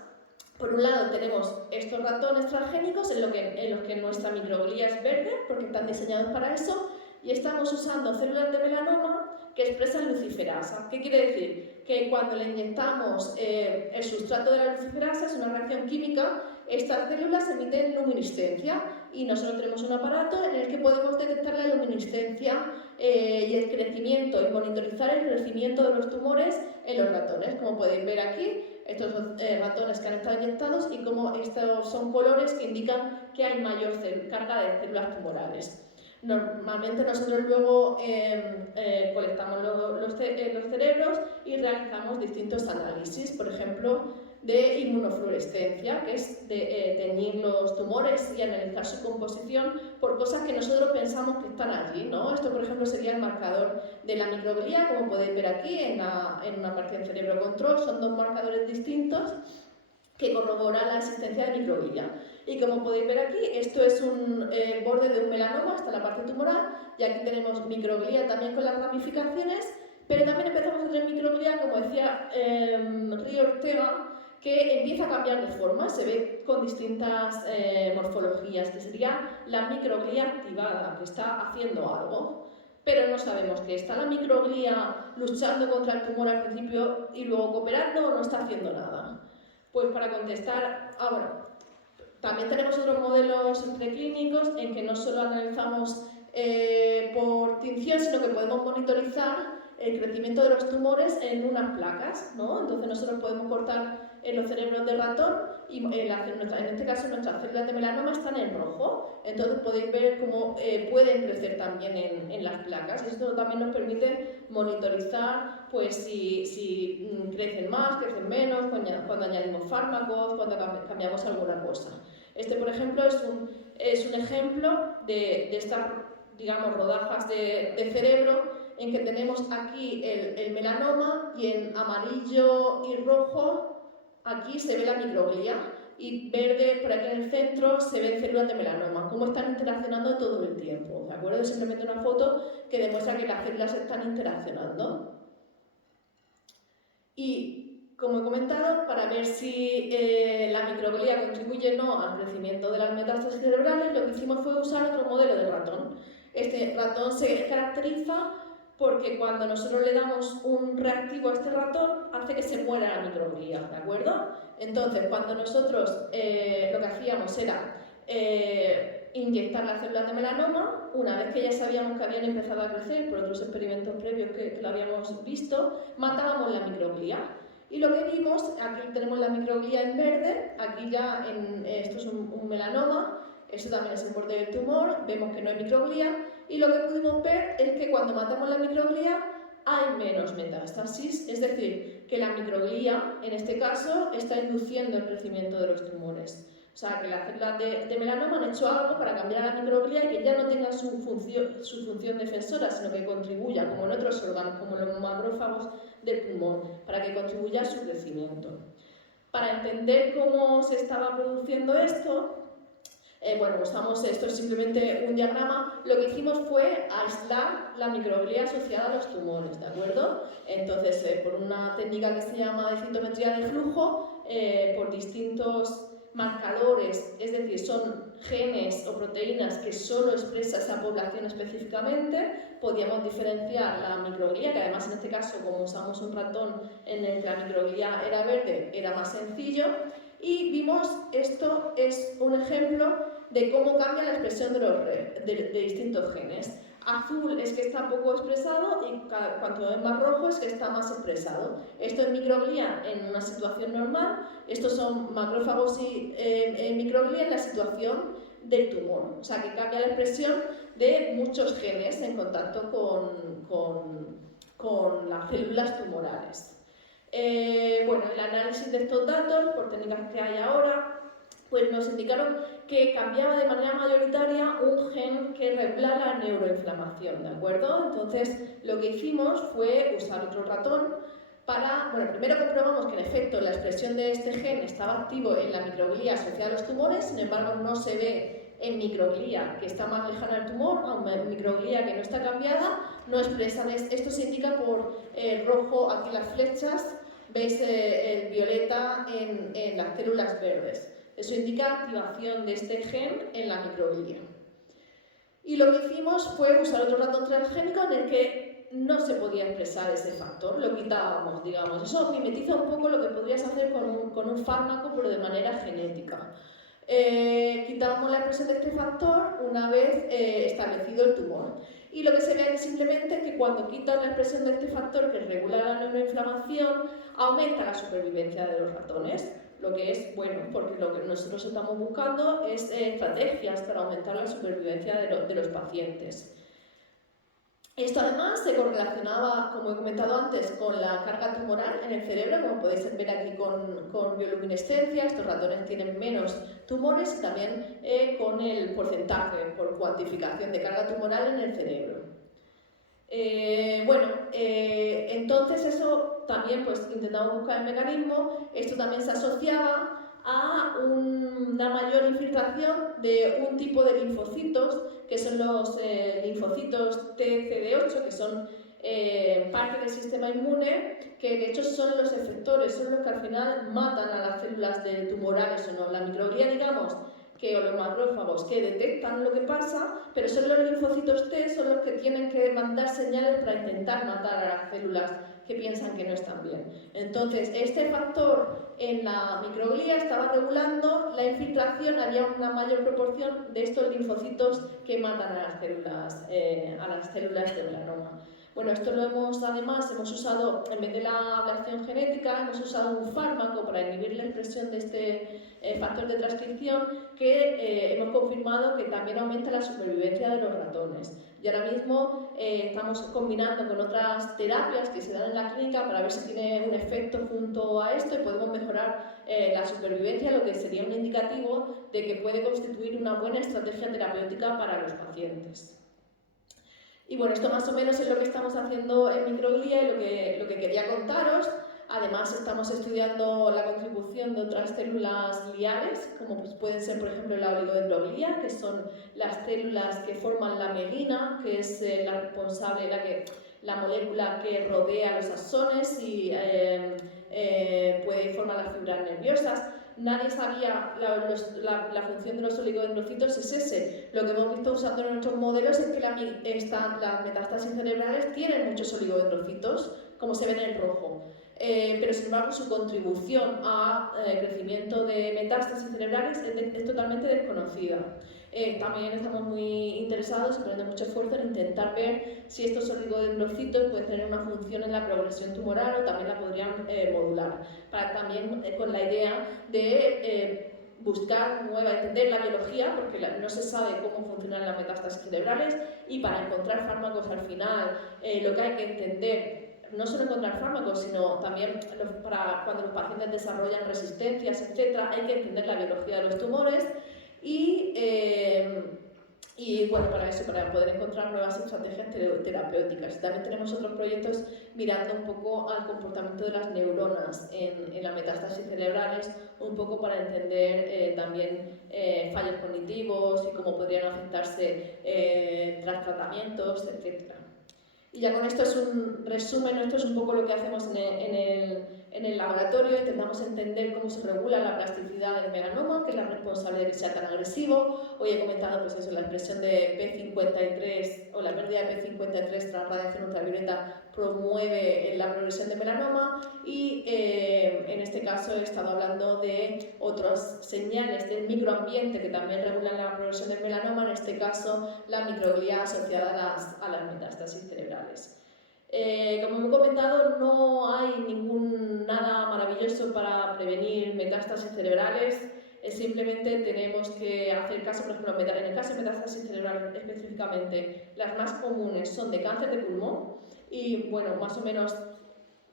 por un lado tenemos estos ratones transgénicos en los que nuestra microglia es verde, porque están diseñados para eso, y estamos usando células de melanoma que expresan luciferasa. ¿Qué quiere decir? Que cuando le inyectamos el sustrato de la luciferasa, es una reacción química, estas células emiten luminiscencia y nosotros tenemos un aparato en el que podemos detectar la luminiscencia y el crecimiento y monitorizar el crecimiento de los tumores en los ratones. Como podéis ver aquí, estos son ratones que han estado inyectados y como estos son colores que indican que hay mayor carga de células tumorales. Normalmente nosotros luego colectamos los cerebros y realizamos distintos análisis, por ejemplo, de inmunofluorescencia, que es de teñir los tumores y analizar su composición por cosas que nosotros pensamos que están allí, ¿no? Esto, por ejemplo, sería el marcador de la microglia, como podéis ver aquí en una partida en cerebro control. Son dos marcadores distintos que corroboran la existencia de microglia. Y como podéis ver aquí, esto es un borde de un melanoma hasta la parte tumoral, y aquí tenemos microglia también con las ramificaciones, pero también empezamos a tener microglia, como decía Río Ortega, que empieza a cambiar de forma, se ve con distintas morfologías, que sería la microglia activada, que está haciendo algo, pero no sabemos qué. ¿Está la microglia luchando contra el tumor al principio y luego cooperando o no está haciendo nada? Pues para contestar, también tenemos otros modelos preclínicos en que no solo analizamos por tinción, sino que podemos monitorizar el crecimiento de los tumores en unas placas, ¿no? Entonces nosotros podemos cortar en los cerebros de ratón y en este caso nuestras células de melanoma están en rojo, entonces podéis ver cómo pueden crecer también en las placas, y esto también nos permite monitorizar pues si crecen más, crecen menos, cuando añadimos fármacos, cuando cambiamos alguna cosa. Este, por ejemplo, es un ejemplo de estas, digamos, rodajas de cerebro en que tenemos aquí el melanoma y en amarillo y rojo aquí se ve la microglía y verde por aquí en el centro se ven células de melanoma, cómo están interaccionando todo el tiempo, ¿de acuerdo? Es simplemente una foto que demuestra que las células están interaccionando. Y, como he comentado, para ver si la microglía contribuye o no al crecimiento de las metástasis cerebrales, lo que hicimos fue usar otro modelo de ratón. Este ratón se caracteriza porque cuando nosotros le damos un reactivo a este ratón, hace que se muera la microglía, ¿de acuerdo? Entonces, cuando nosotros lo que hacíamos era inyectar las células de melanoma, una vez que ya sabíamos que habían empezado a crecer por otros experimentos previos que lo habíamos visto, matábamos la microglía. Y lo que vimos, aquí tenemos la microglía en verde, aquí ya esto es un melanoma, eso también es el borde del tumor, vemos que no hay microglía, y lo que pudimos ver es que cuando matamos la microglía hay menos metástasis, es decir, que la microglía, en este caso, está induciendo el crecimiento de los tumores. O sea, que las células de melanoma han hecho algo para cambiar a la microglía y que ya no tenga su función defensora, sino que contribuya, como en otros órganos, como los macrófagos del pulmón, para que contribuya a su crecimiento. Para entender cómo se estaba produciendo esto, bueno, usamos esto, es simplemente un diagrama. Lo que hicimos fue aislar la microglía asociada a los tumores, ¿de acuerdo? Entonces, por una técnica que se llama de citometría de flujo, por distintos marcadores, es decir, son genes o proteínas que solo expresa esa población específicamente, podíamos diferenciar la microglía, que además en este caso, como usamos un ratón en el que la microglía era verde, era más sencillo. Y vimos, esto es un ejemplo de cómo cambia la expresión de distintos genes. Azul es que está poco expresado y cuanto es más rojo es que está más expresado. Esto es microglía en una situación normal, estos son macrófagos y microglía en la situación del tumor. O sea que cambia la expresión de muchos genes en contacto con las células tumorales. Bueno, el análisis de estos datos, por técnicas que hay ahora, pues nos indicaron que cambiaba de manera mayoritaria un gen que regula la neuroinflamación, ¿de acuerdo? Entonces, lo que hicimos fue usar otro ratón para, bueno, primero comprobamos que en efecto la expresión de este gen estaba activo en la microglía asociada a los tumores, sin embargo no se ve en microglía que está más lejana al tumor, aunque microglía que no está cambiada, no expresan. Esto se indica por rojo, aquí las flechas, veis el violeta en las células verdes. Eso indica activación de este gen en la microglía. Y lo que hicimos fue usar otro ratón transgénico en el que no se podía expresar ese factor, lo quitábamos, digamos. Eso mimetiza un poco lo que podrías hacer con un fármaco, pero de manera genética. Quitábamos la expresión de este factor una vez establecido el tumor. Y lo que se ve es simplemente que cuando quitas la expresión de este factor que regula la neuroinflamación, aumenta la supervivencia de los ratones. Lo que es bueno, porque lo que nosotros estamos buscando es estrategias para aumentar la supervivencia de los pacientes. Esto además se correlacionaba, como he comentado antes, con la carga tumoral en el cerebro, como podéis ver aquí con bioluminescencia. Estos ratones tienen menos tumores y también con el porcentaje por cuantificación de carga tumoral en el cerebro. Entonces eso también, pues intentamos buscar el mecanismo. Esto también se asociaba a una mayor infiltración de un tipo de linfocitos, que son los linfocitos TCD8, que son parte del sistema inmune, que de hecho son los efectores, son los que al final matan a las células tumorales o no. La microglía, digamos, o los macrófagos que detectan lo que pasa, pero son los linfocitos T son los que tienen que mandar señales para intentar matar a las células que piensan que no están bien. Entonces, este factor en la microglía estaba regulando la infiltración, había una mayor proporción de estos linfocitos que matan a las células de melanoma. Bueno, esto lo hemos usado, en vez de la ablación genética, hemos usado un fármaco para inhibir la expresión de este factor de transcripción que hemos confirmado que también aumenta la supervivencia de los ratones. Y ahora mismo estamos combinando con otras terapias que se dan en la clínica para ver si tiene un efecto junto a esto y podemos mejorar la supervivencia, lo que sería un indicativo de que puede constituir una buena estrategia terapéutica para los pacientes. Y bueno, esto más o menos es lo que estamos haciendo en microglia y lo que quería contaros. Además, estamos estudiando la contribución de otras células gliales, como pues pueden ser, por ejemplo, la oligodendroglía, que son las células que forman la mielina, que es la responsable, la molécula que rodea los axones y puede formar las fibras nerviosas. Nadie sabía la función de los oligodendrocitos es ese. Lo que hemos visto usando en nuestros modelos es que las metástasis cerebrales tienen muchos oligodendrocitos, como se ven en rojo. Pero sin embargo su contribución a crecimiento de metástasis cerebrales es totalmente desconocida. También estamos muy interesados y poniendo mucho esfuerzo en intentar ver si estos oligodendrocitos pueden tener una función en la progresión tumoral o también la podrían modular, también con la idea de buscar entender la biología, porque no se sabe cómo funcionan las metástasis cerebrales, y para encontrar fármacos al final lo que hay que entender no solo encontrar fármacos, sino también para cuando los pacientes desarrollan resistencias, etc., hay que entender la biología de los tumores y bueno, para eso, para poder encontrar nuevas estrategias terapéuticas. También tenemos otros proyectos mirando un poco al comportamiento de las neuronas en las metástasis cerebrales, un poco para entender también fallos cognitivos y cómo podrían afectarse tras tratamientos, etc. Y ya con esto es un resumen, esto es un poco lo que hacemos en el laboratorio. Intentamos entender cómo se regula la plasticidad del melanoma, que es la responsable de que sea tan agresivo. Hoy he comentado pues eso, la expresión de P53 o la pérdida de P53 tras radiación ultravioleta promueve la progresión de melanoma, y en este caso he estado hablando de otras señales del microambiente que también regulan la progresión del melanoma, en este caso la microglia asociada a las metástasis cerebrales. Como he comentado, no hay nada maravilloso para prevenir metástasis cerebrales. Simplemente tenemos que hacer caso, por ejemplo, en el caso de metástasis cerebral específicamente, las más comunes son de cáncer de pulmón y, bueno, más o menos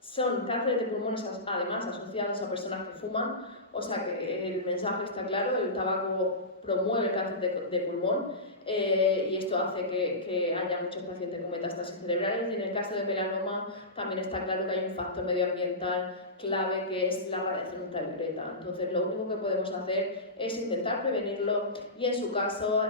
son cánceres de pulmones además asociados a personas que fuman, o sea que el mensaje está claro, el tabaco promueve el cáncer de pulmón y esto hace que haya muchos pacientes con metástasis cerebrales, y en el caso de melanoma también está claro que hay un factor medioambiental clave que es la radiación ultravioleta. Entonces lo único que podemos hacer es intentar prevenirlo y en su caso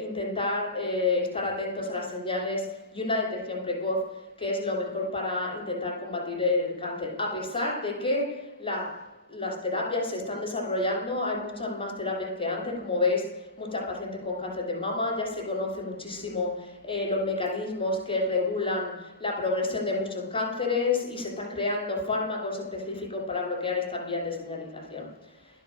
intentar estar atentos a las señales y una detección precoz, que es lo mejor para intentar combatir el cáncer, a pesar de que las terapias se están desarrollando, hay muchas más terapias que antes, como veis, muchas pacientes con cáncer de mama, ya se conoce muchísimo los mecanismos que regulan la progresión de muchos cánceres y se están creando fármacos específicos para bloquear estas vías de señalización.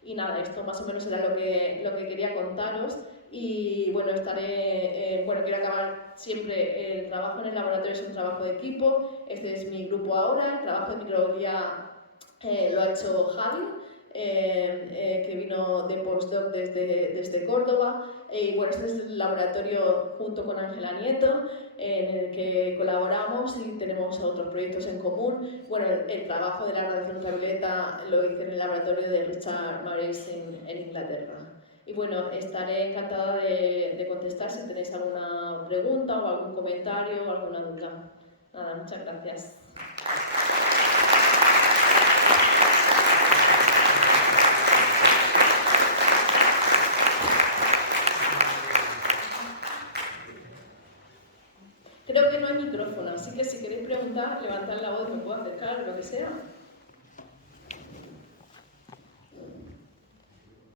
Y nada, esto más o menos era lo que quería contaros. Y bueno, quiero acabar siempre, el trabajo en el laboratorio es un trabajo de equipo, este es mi grupo ahora, el trabajo de microglia lo ha hecho Javi, que vino de postdoc desde Córdoba, y bueno, este es el laboratorio junto con Ángela Nieto, en el que colaboramos y tenemos otros proyectos en común. Bueno, el trabajo de la radiación ultravioleta lo hice en el laboratorio de Richard Mares en Inglaterra. Y bueno, estaré encantada de contestar si tenéis alguna pregunta o algún comentario o alguna duda. Nada, muchas gracias. Creo que no hay micrófono, así que si queréis preguntar, levantad la voz, me puedo acercar, lo que sea.